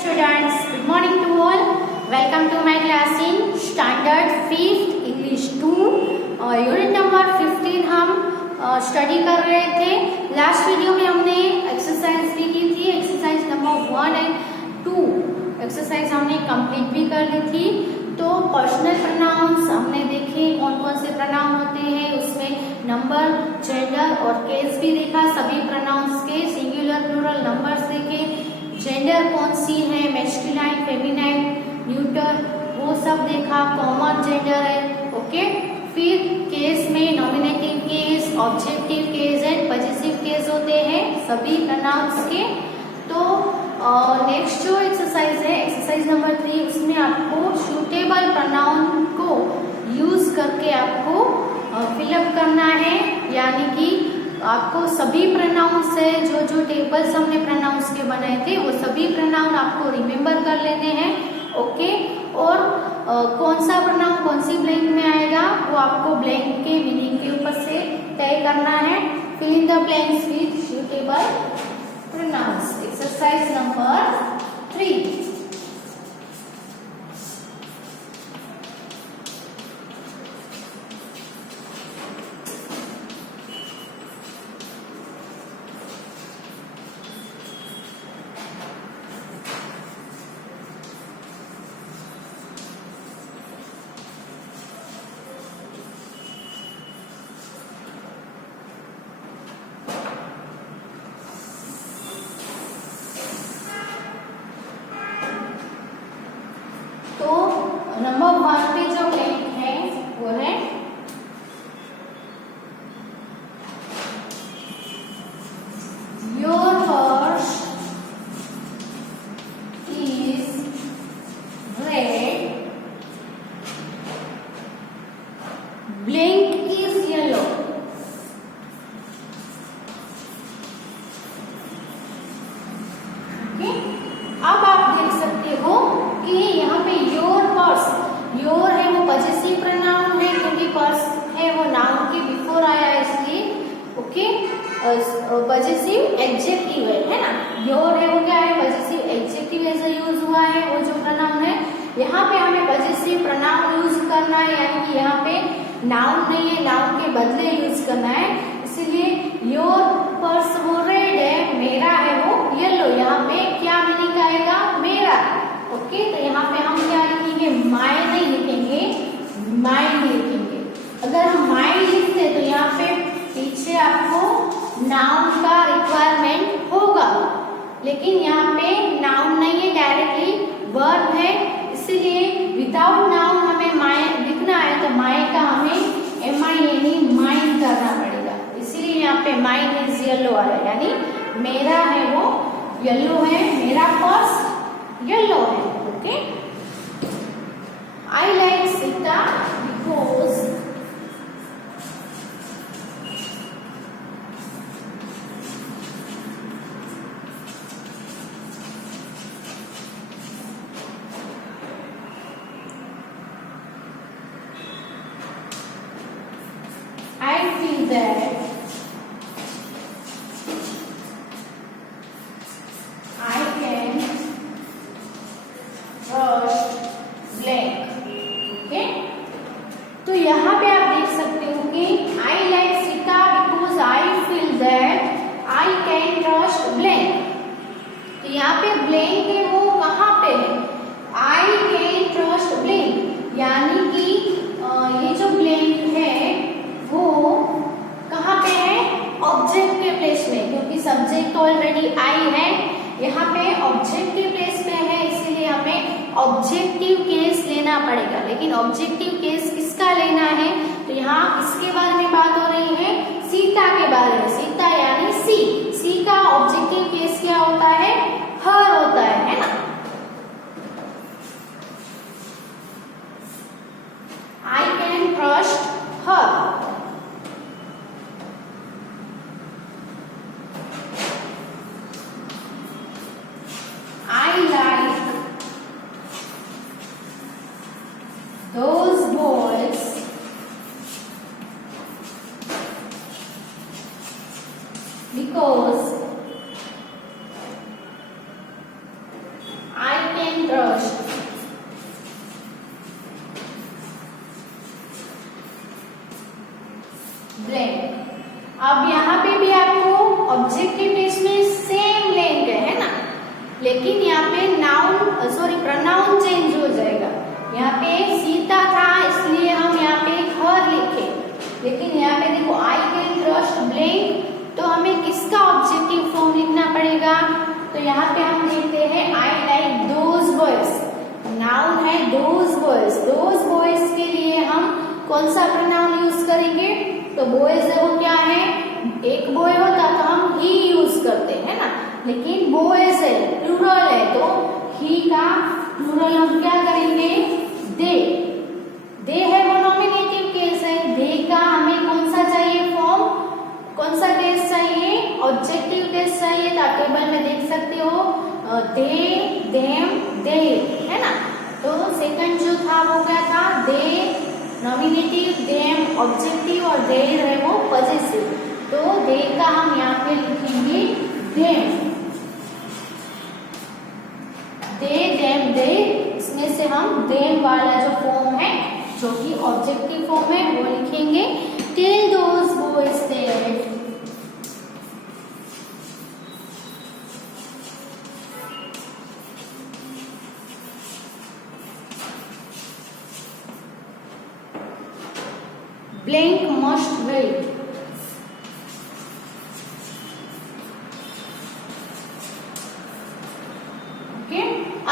students, good morning to all. Welcome to my class in standard 5th English 2 unit number 15 हम स्टडी कर रहे थे। Last video में हमने एक्सरसाइज भी की थी, एक्सरसाइज नंबर 1 एंड 2 एक्सरसाइज हमने कंप्लीट भी कर ली थी। तो पर्सनल प्रोनाउंस हमने देखे कौन कौन से प्रोनाउन होते हैं, उसमें नंबर, जेंडर और केस भी देखा। सभी प्रोनाउंस के सिंगुलर प्लूरल नंबर्स देखे, जेंडर कौन सी है, मैस्कुलाइन, फेमिनाइन, न्यूटर, वो सब देखा। कॉमन जेंडर है, ओके। फिर केस में nominative case, objective case and positive case होते हैं सभी प्रोनाउंस के। तो नेक्स्ट जो एक्सरसाइज है, एक्सरसाइज नंबर 3, उसमें आपको सूटेबल प्रोनाउन को यूज करके आपको फिलअप करना है, यानी कि आपको सभी प्रोनाउंस है जो जो टेबल्स हमने प्रोनाउंस के बनाए थे वो सभी प्रोनाउन आपको रिमेम्बर कर लेने हैं, ओके। और कौन सा प्रोनाउन कौन सी ब्लैंक में आएगा वो आपको ब्लैंक के मीनिंग के ऊपर से तय करना है। Fill in the blanks with suitable pronouns. Exercise number 3। Number 1 पे जो ब्लैंक है वो है your horse is red, blank is yellow. अब आप देख सकते हो कि यहाँ पे योर पर्स, योर है वो पॉजेसिव प्रोनाउन है क्योंकि पर्स है वो नाउन के बिफोर आया है इसलिए, ओके। पॉजेसिव एडजेक्टिव है ना, योर है वो क्या है, पॉजेसिव एडजेक्टिव ऐसा यूज हुआ है वो जो प्रोनाउन है। यहाँ पे हमें पॉजेसिव प्रोनाउन यूज करना है, यानी कि यहाँ पे नाउन नहीं है, नाउन के बदले यूज करना है। इसीलिए योर पर्स वो रेड है, मेरा है वो येलो। यहाँ पे क्या मीनिंग आएगा, मेरा, ओके। तो यहाँ पे हम क्या लिखेंगे, माय नहीं लिखेंगे, माइंड लिखेंगे। अगर हम माइंड लिखते तो यहाँ पे पीछे आपको नाउन का रिक्वायरमेंट होगा, लेकिन यहाँ पे नाउन नहीं है, डायरेक्टली वर्ब है। इसीलिए विदाउट नाउन हमें माय लिखना है, तो माय का हमें MINE माइंड करना पड़ेगा। इसीलिए यहाँ पे माइंड इज येलो आया, यानी मेरा है वो येलो है, मेरा पर्स येलो है, okay. I like Sita because I feel that I can trust blank, okay. तो यहाँ पे आप देख सकते हो कि I like Sita because I feel that I can trust blank. तो यहाँ पे ब्लैंक है वो कहाँ पे है, आई कैन ट्रस्ट ब्लैंक, यानी कि ये जो ब्लैंक है वो कहाँ पे है, ऑब्जेक्ट के प्लेस में, क्योंकि सब्जेक्ट ऑलरेडी आई है, यहाँ पे ऑब्जेक्ट के प्लेस में है, इसीलिए हमें ऑब्जेक्टिव केस लेना पड़ेगा। लेकिन ऑब्जेक्टिव केस किसका लेना है, तो यहाँ किसके बारे में बात हो रही है, सीता के बारे में। सीता यानी सी का ऑब्जेक्टिव केस क्या होता है, हर होता है ना। I can trust her. Those boys because trust. Blank. अब यहाँ पे भी आपको ऑब्जेक्टिव टेस्ट में सेम ब्लैंक है ना, लेकिन यहाँ पे नाउन सॉरी प्रोनाउन चेंज हो जाएगा. यहाँ पे सीता था इसलिए हम यहाँ पे हर लिखे, लेकिन यहाँ पे देखो आई कैन ट्रस्ट ब्लैंक, तो हमें किसका ऑब्जेक्टिव फॉर्म लिखना पड़ेगा. तो यहाँ पे हम लिखते हैं I like those boys. Noun है दोज बॉयज. दोज बॉयज के लिए हम कौन सा प्रोनाउन यूज करेंगे. तो बॉयज देखो क्या है, एक बॉय होता तो हम ही यूज करते हैं ना, लेकिन बॉयज है प्लूरल है तो ही का प्लूरल हम क्या करेंगे दे. दे है वो नॉमिनेटिव केस है. दे का हमें कौन सा चाहिए फॉर्म, कौन सा केस चाहिए, ऑब्जेक्टिव केस चाहिए. तो आप टेबल में देख सकते हो दे, देम, दे है ना. तो सेकंड जो था वो क्या था, दे नॉमिनेटिव, देम ऑब्जेक्टिव और देर है वो पॉजेसिव. तो दे का हम यहाँ पे लिखेंगे देम. दे, देम, दे, इसमें से हम देम वाला जो फॉर्म है जो कि ऑब्जेक्टिव फॉर्म है वो लिखेंगे. Tell those boys that. Blank must wait. Okay,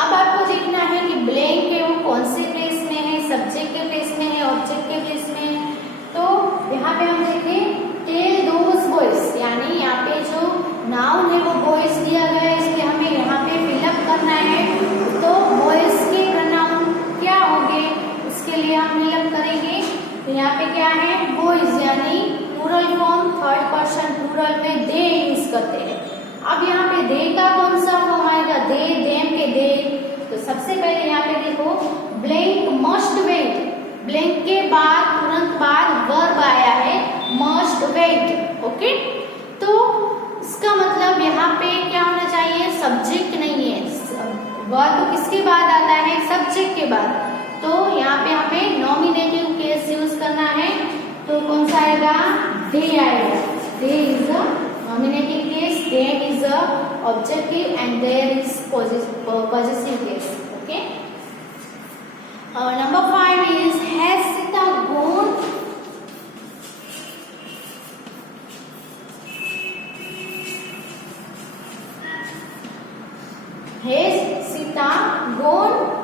अब आपको देखना है कि ब्लैंक है वो कौन से प्लेस में है, सब्जेक्ट के प्लेस में है, ऑब्जेक्ट के प्लेस में है. तो यहाँ पे हम देखें टेल दोज बॉयज, यानी यहाँ पे जो नाउन है वो बॉयज दिया गया है, इसलिए हमें यहाँ पे फिलअप करना है. तो बॉयज के प्रोनाउन क्या होंगे उसके लिए हम फिलअप करेंगे. तो यहाँ पे क्या है बॉयज, यानी plural form third person plural में दे यूज करते हैं. अब यहाँ पे दे का कौन सा फॉर्म आएगा, दे, देम के दे. तो सबसे पहले यहाँ पे देखो ब्लैंक मस्ट वेट. ब्लैंक के बाद तुरंत बाद वर्ब आया है मस्ट वेट. ओके, तो इसका मतलब यहाँ पे क्या होना चाहिए, सब्जेक्ट नहीं है. वर्ब किसके बाद आता है, सब्जेक्ट के बाद. तो यहाँ पे हमें नॉमिनेटिव केस यूज करना है. तो कौन सा आएगा, दे आएगा. They is a nominative case, them is a objective and their is positive case. Okay, number 5 is has Sita gone. Has Sita gone.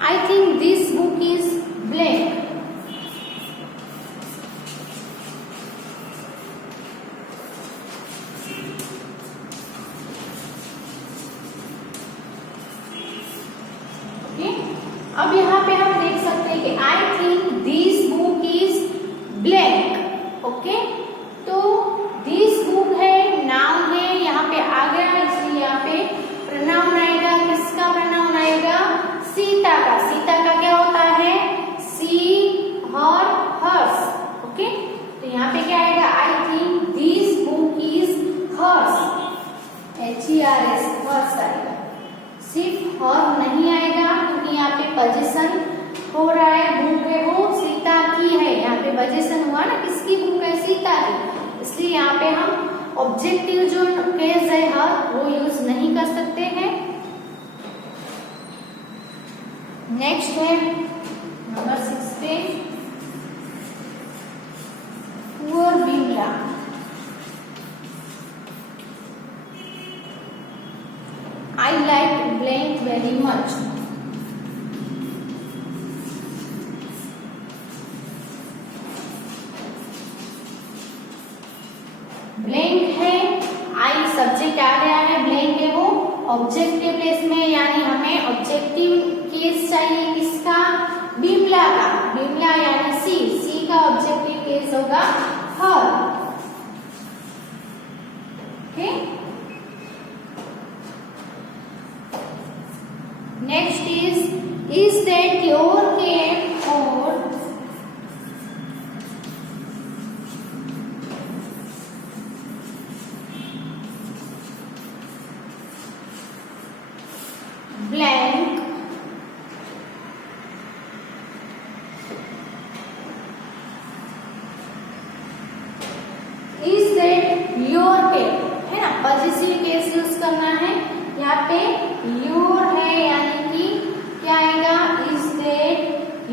I think this book is blank. Okay? अब यहाँ पे हम देख सकते हैं कि I think this book is blank. Okay? तो this book है, नाउन है, यहाँ पे आ गया इसलिए यहाँ पे प्रोनाउन आएगा. किसका प्रोनाउन आएगा, सीता का. सीता का क्या होता है, सी, हर, हर्स. ओके, तो यहाँ पे क्या आएगा, I think this book is hers. HERS, hers आएगा. सिर्फ हर नहीं आएगा क्योंकि यहाँ पे पोजीशन हो रहा है. बुक है वो सीता की है, यहाँ पे पोजीशन हुआ ना, किसकी बुक है, सीता की. इसलिए यहाँ पे हम ऑब्जेक्टिव जो केस है हर वो यूज नहीं कर सकते हैं. नेक्स्ट है नंबर 6 पे poor Bimla. I like blank very much. Blank है, आई सब्जेक्ट आ गया है, ब्लैंक है वो ऑब्जेक्ट के प्लेस में, यानी हमें ऑब्जेक्टिव केस चाहिए किसका, बिमला का. बिमला यानी सी का ऑब्जेक्टिव केस होगा her. Okay, next is that your cat or blank is that your cat, है ना, पॉजिटिव केस यूज करना है। यहाँ पे your है यानी कि क्या आएगा, is that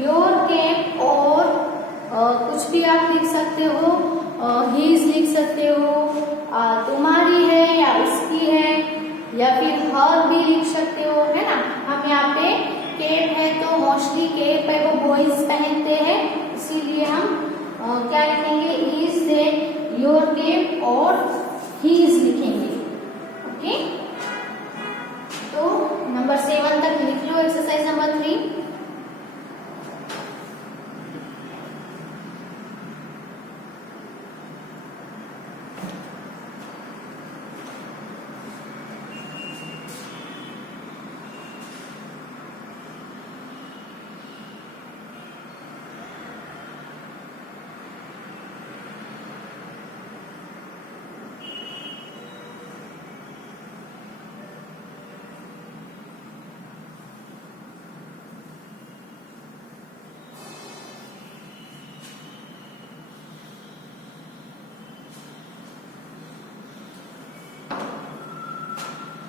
your cat, और कुछ भी आप लिख सकते हो, his लिख सकते हो, तुम्हारी है या उसकी है, या फिर हर भी लिख सकते हो, है ना। हम यहाँ पे कैप है तो मोस्टली कैप है वो बॉयज पहनते हैं, इसीलिए हम क्या लिखेंगे, इज दैट योर कैप और हीज लिखेंगे। ओके, तो नंबर 7 तक लिख लो एक्सरसाइज नंबर 3।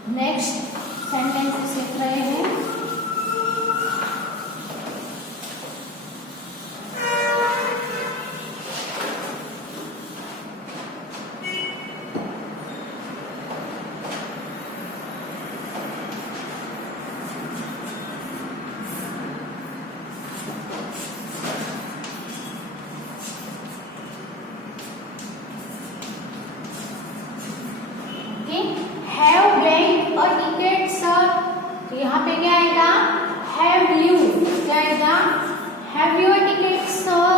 नेक्स्ट सेंटेंस सीख रहे हैं। तो यहाँ पे क्या आएगा, हैव यू, क्या आएगा, have you a ticket sir.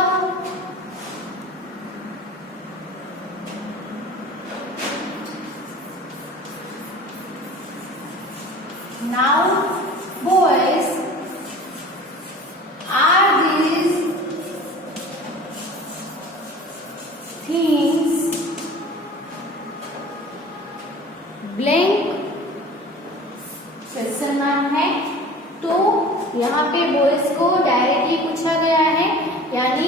Now boys, are these things blank question mark है। तो यहाँ पे बॉयज को डायरेक्टली पूछा गया है, यानी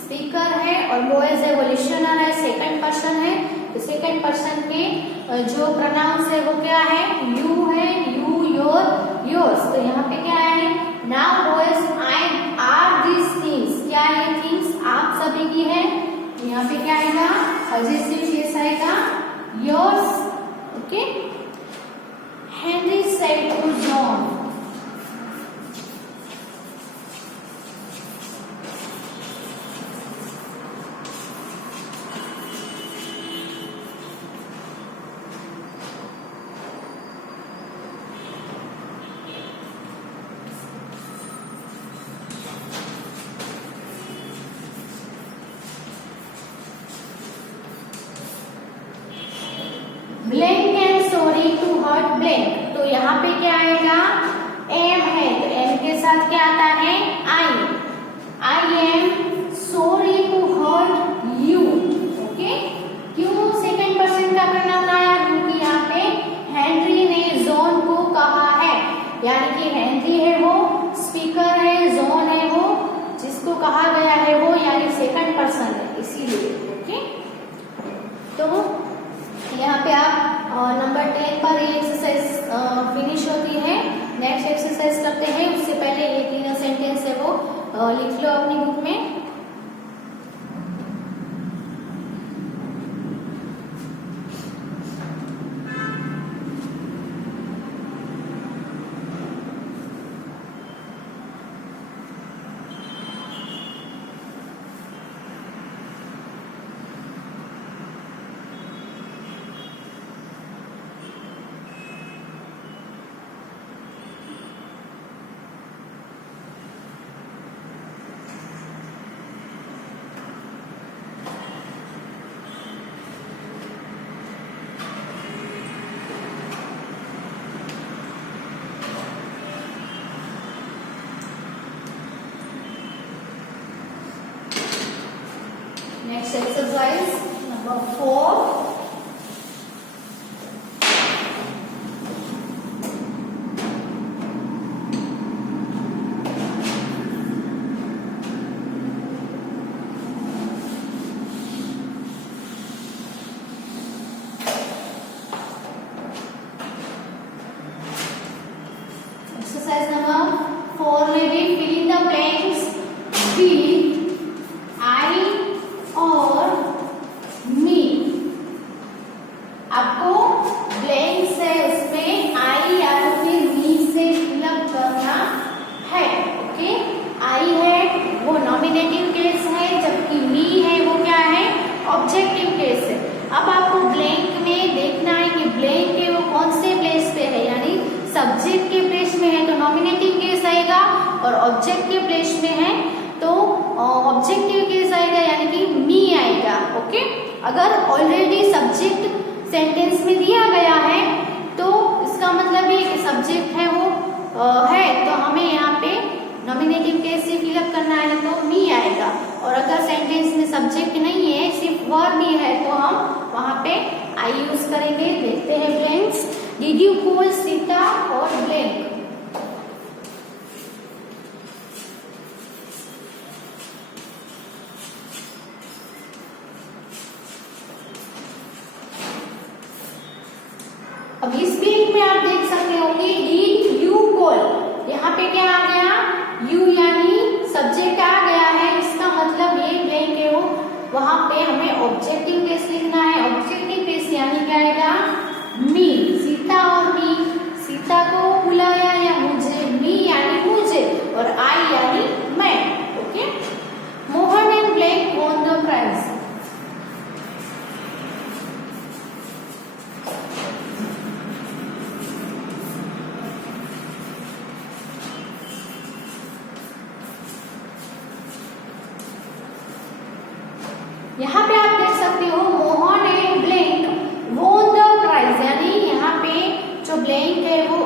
स्पीकर है और बॉयज है वो लिसनर है, सेकंड पर्सन है। तो सेकंड पर्सन के जो प्रोनाउंस है वो क्या है, यू है, यू, योर, योर्स। तो यहाँ पे क्या है, now boys I R these things, क्या है थिंग्स, आप सभी की है। यहाँ पे क्या आएगा, पॉजिटिव केस आएगा, yours. Okay, Henry said to John, blank and sorry to hurt blank। तो यहाँ पे क्या आएगा, एम है, तो एम के साथ क्या आता है, I am sorry to hurt you. Okay, क्यों सेकंड पर्सन का प्रोनाउन आया, क्योंकि यहाँ पे हेनरी ने जॉन को कहा है, यानी कि हेनरी है वो स्पीकर है, जॉन है वो जिसको कहा गया है वो, यानी सेकंड पर्सन है, इसीलिए। ओके, तो यहाँ पे आप नंबर 10 पर ये एक्सरसाइज फिनिश होती है। नेक्स्ट एक्सरसाइज करते हैं, उससे पहले ये 3 सेंटेंस है वो लिख लो अपनी बुक में। Next exercise number 4. Exercise number 4 में भी fill in the blanks with I और मी। आपको ब्लैंक्स है उसमें आई या तो फिर मी से फिलअप करना है। ओके, आई है वो नॉमिनेटिव केस है, जबकि मी है वो क्या है, ऑब्जेक्टिव केस है। अब आपको ब्लैंक में देखना है कि ब्लैंक है वो कौन से प्लेस पे है, यानी सब्जेक्ट के प्लेस में है तो नॉमिनेटिव केस आएगा, और ऑब्जेक्ट के प्लेस में है तो ऑब्जेक्टिव केस आएगा, यानी कि मी आएगा। ओके, अगर ऑलरेडी सब्जेक्ट सेंटेंस में दिया गया है तो इसका मतलब ये कि सब्जेक्ट है वो है, तो हमें यहाँ पे नॉमिनेटिव केस से फिलअप करना है तो मी आएगा। और अगर सेंटेंस में सब्जेक्ट नहीं है, सिर्फ वर्ब ही है, तो हम वहां पे आई यूज करेंगे। देखते हैं blanks. Did you call Sita और ब्लैंक। अब इस ब्लैंक में आप देख सकते हो कि डिड यू कॉल, यहाँ पे क्या आ गया, यू यानी सब्जेक्ट आ गया है। इसका मतलब ये ब्लैंक है वो, वहां पे हमें ऑब्जेक्टिव केस लिखना है। ऑब्जेक्टिव केस यानी क्या आएगा, मी। सीता और मी, सीता को बुलाया या मुझे, मी यानी मुझे, और आई यानी मैं। Okay, Mohan and blank won the prize. यहाँ पे आप देख सकते हो Mohan and blank won the prize, यानी यहाँ पे जो ब्लैंक है वो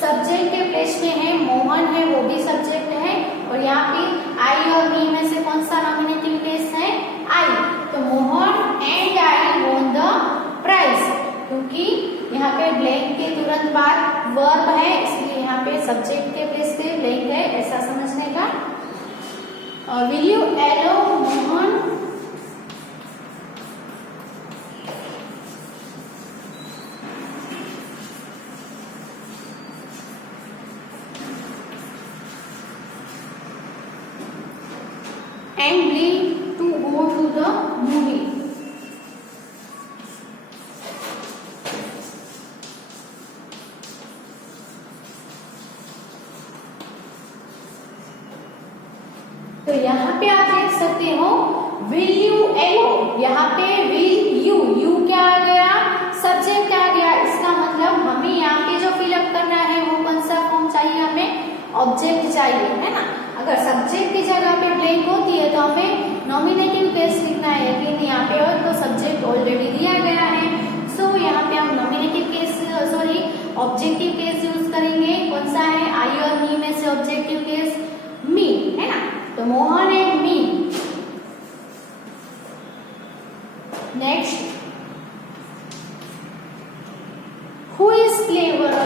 सब्जेक्ट के प्लेस में है, मोहन है वो भी सब्जेक्ट है, और यहाँ पे आई और मी में से कौन सा नॉमिनेटिव केस है, आई। तो Mohan and I won the prize, क्योंकि यहाँ पे ब्लैंक के तुरंत बाद वर्ब है, इसलिए यहाँ पे सब्जेक्ट के प्लेस पे ब्लैंक है, ऐसा समझने का। Will you allow Mohan and Blake to go to the movie। तो यहाँ पे आप देख सकते हो विल यू एलो, यहाँ पे विल यू, यू क्या आ गया, सब्जेक्ट आ गया। इसका मतलब हमें यहाँ पे जो फिलअप करना है वो कौन सा फॉर्म चाहिए, हमें ऑब्जेक्ट चाहिए, है ना। अगर सब्जेक्ट की जगह पे ब्लैंक होती है तो हमें नॉमिनेटिव केस लिखना है, लेकिन यहाँ पे और तो सब्जेक्ट ऑलरेडी दिया गया है, सो यहाँ पे हम nominative case sorry objective case use करेंगे। कौन सा है, आई और मी में से ऑब्जेक्टिव केस मी, है ना। तो Mohan and me. Next, who is clever.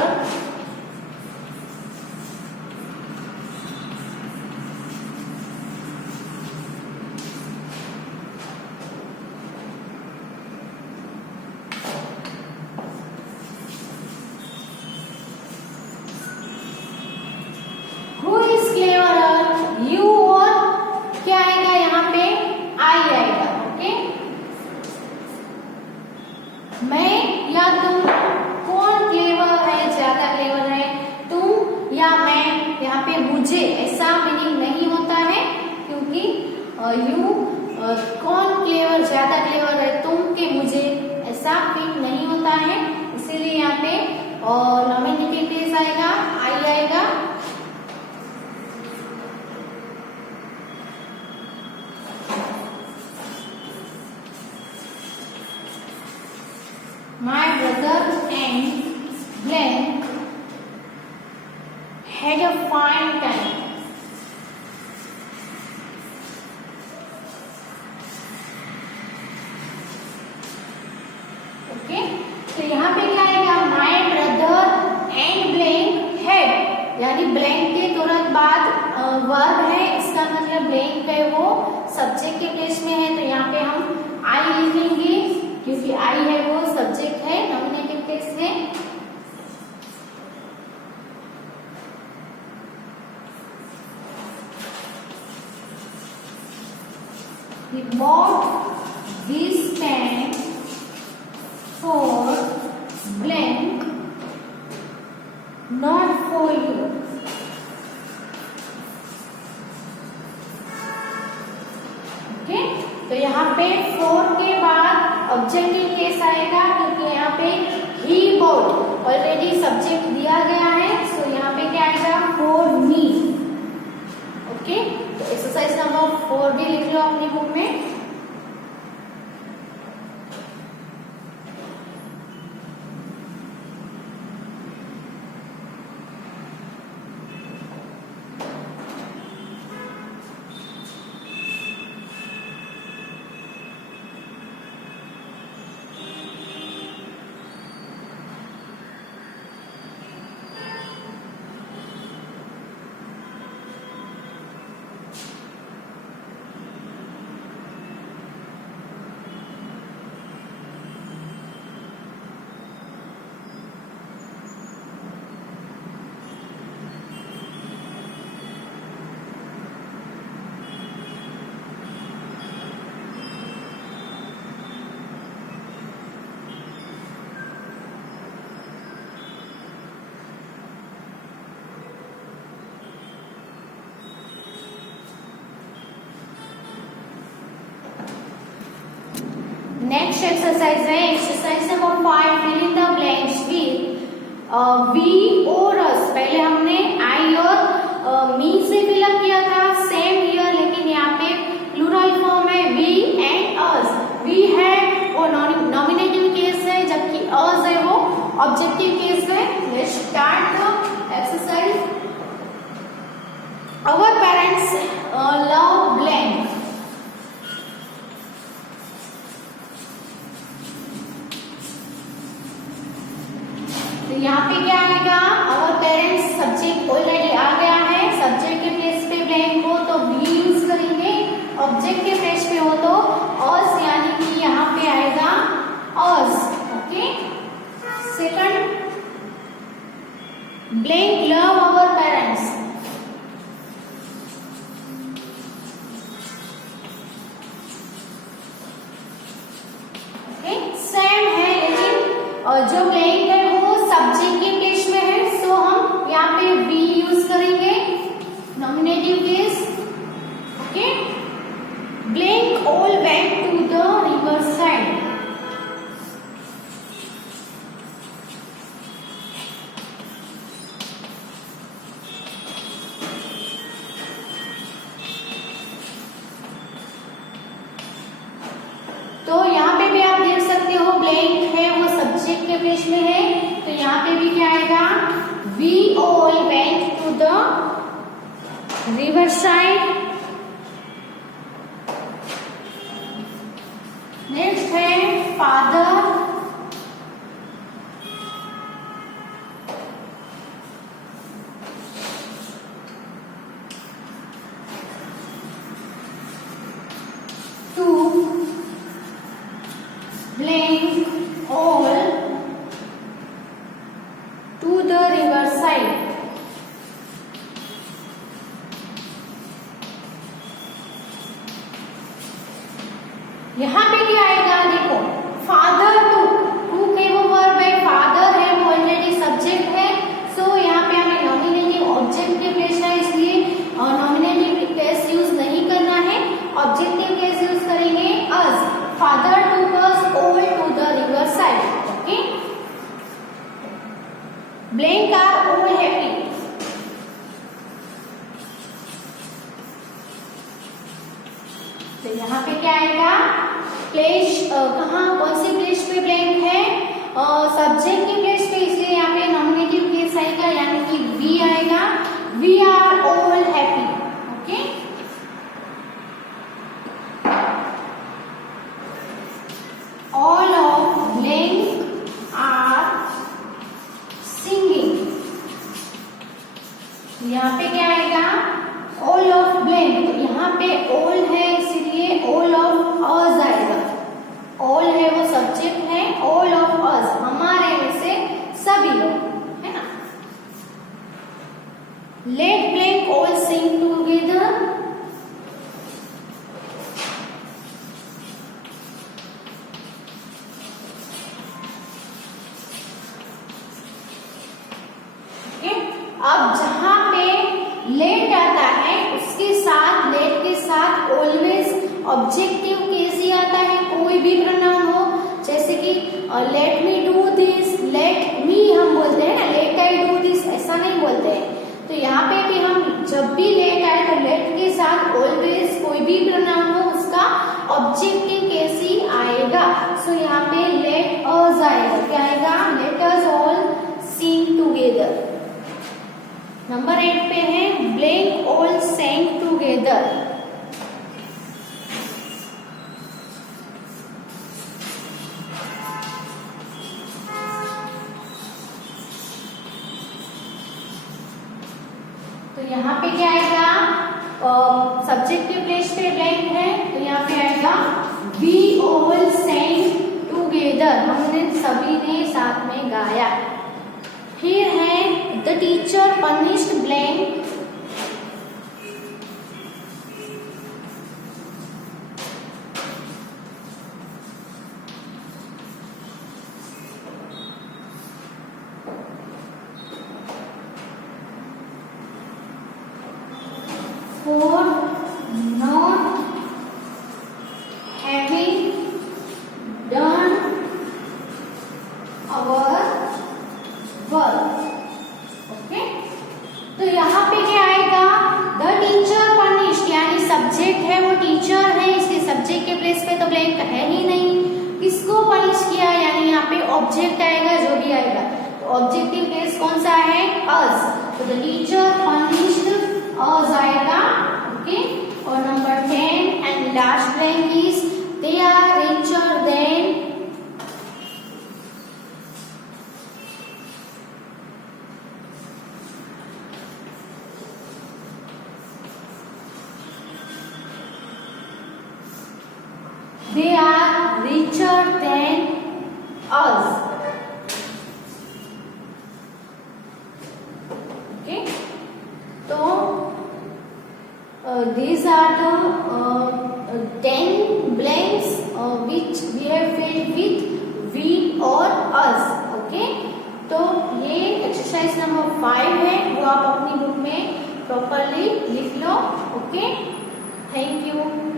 You और क्या आएगा, यहाँ पे आई आएगा। ओके, मैं या तुम, कौन क्लेवर है, ज्यादा क्लेवर है, तुम या मैं। यहाँ पे मुझे ऐसा मीनिंग नहीं होता है, क्योंकि यू कौन क्लेवर, ज्यादा क्लेवर है, तुम के मुझे, ऐसा फिट नहीं होता है, इसीलिए यहाँ पे नॉमिनेटिव केस आएगा, आई आएगा। My brother and blank had a fine time। Okay, तो यहाँ पे क्या आएगा, my brother and blank had, यानी ब्लैंक के तुरंत बाद वर्ब है, इसका मतलब ब्लैंक है वो सब्जेक्ट के प्लेस में है, तो यहाँ पे हम आई लिखेंगे, क्योंकि आई है वो सब्जेक्ट है, नॉमिनेटिव केस है। he bought this pen for blank, not for you. Okay, तो यहाँ पे for के बाद ऑब्जेक्टिव केस आएगा क्योंकि यहाँ पे he bought ऑलरेडी सब्जेक्ट दिया गया है, सो यहाँ पे क्या आएगा for me. ओके, तो एक्सरसाइज नंबर 4 भी लिख लो अपनी बुक में. नेक्स्ट एक्सरसाइज है exercise number 5, fill in the blanks with we और अस. पहले हमने आई और मी से फिलअप किया था, सेम हियर, लेकिन यहाँ पे प्लूरल फॉर्म है वी एंड अस. वी है वो नॉमिनेटिव केस है, जबकि अस है वो ऑब्जेक्टिव केस है. Let's start the exercise. Our parents love blank. यहाँ पे क्या आएगा, आवर पेरेंट्स सब्जेक्ट ऑलरेडी आ गया है. सब्जेक्ट के प्लेस पे ब्लैंक हो तो वी यूज करेंगे, ऑब्जेक्ट के प्लेस पे हो तो अस, यानी कि यहाँ पे आएगा us. Okay, second, blank love our parents. Okay, same है, लेकिन जो ब्लैंक है सब्जेक्ट के केस में है, सो हम यहाँ पे वी यूज करेंगे, nominative case. Okay, blank all went to the river side. तो यहाँ पे भी आप देख सकते हो ब्लैंक है वो सब्जेक्ट के पेज में है, तो यहाँ पे भी क्या आएगा, we all went to the river side. Next है father. To blank all to the river side. यहाँ पे क्या आएगा, देखो फादर टू के वो वर्ब है, फादर है वो ऑलरेडी सब्जेक्ट है, सो यहाँ पे हमें नॉमिनेटिव ऑब्जेक्ट के प्लेस है, इसलिए नॉमिनेटिव केस यूज नहीं करना है, ऑब्जेक्टिव केस यूज करेंगे us. Father took us all to the river side. Okay, blank are all happy. तो यहाँ पे क्या आएगा, प्लेस कहाँ कौन सी प्लेस पे ब्लैंक है, सब्जेक्ट की प्लेस पे, इसलिए यहाँ पे नॉमिनेटिव केस आएगा, यानी कि वी आएगा. We are all happy. Okay, all of blank are singing. यहाँ पे क्या आएगा, all of blank. तो यहाँ पे all है इसीलिए all of us आएगा. all है वो सब्जेक्ट है, all of us हमारे में से सभी लोग, है ना. let blank all sing together. अब जहाँ पे लेट आता है उसके साथ, लेट के साथ ऑलवेज ऑब्जेक्टिव केस ही आता है, कोई भी प्रनाउन हो, जैसे कि let me do this, let me हम बोलते हैं ना, लेट आई डू दिस ऐसा नहीं बोलते हैं। तो यहाँ पे भी हम जब भी लेट आए तो लेट के साथ ऑलवेज कोई भी प्रनाउन हो उसका ऑब्जेक्टिव केस ही आएगा। सो यहाँ पे लेट अस आएगा, क्या आएगा? लेट अस ऑल सिंग टुगेदर। नंबर 8 पे है ब्लैंक ऑल सेंग टुगेदर। तो यहाँ पे क्या आएगा? सब्जेक्ट के प्लेस पे ब्लैंक है तो यहाँ पे आएगा वी ऑल सेंग टुगेदर, हमने सभी ने साथ में गाया। फिर है the teacher punished blank for not having done our work। Okay, तो यहाँ पे क्या आएगा? द टीचर पनिश्ड, यानी सब्जेक्ट है वो टीचर है, इसलिए सब्जेक्ट के प्लेस पे तो ब्लैंक है ही नहीं। किसको पनिश किया, यानी यहाँ पे ऑब्जेक्ट आएगा, जो भी आएगा। तो ऑब्जेक्टिव केस कौन सा है? अस। तो द टीचर पनिश्ड अस आएगा। ओके, और number 10 and last blank is they are richer than they are richer than us। Okay, तो these are the 10 blanks which we have filled with we or us। Okay, तो ये exercise number 5 है, वो आप अपनी book में प्रॉपरली लिख लो। Okay, thank you.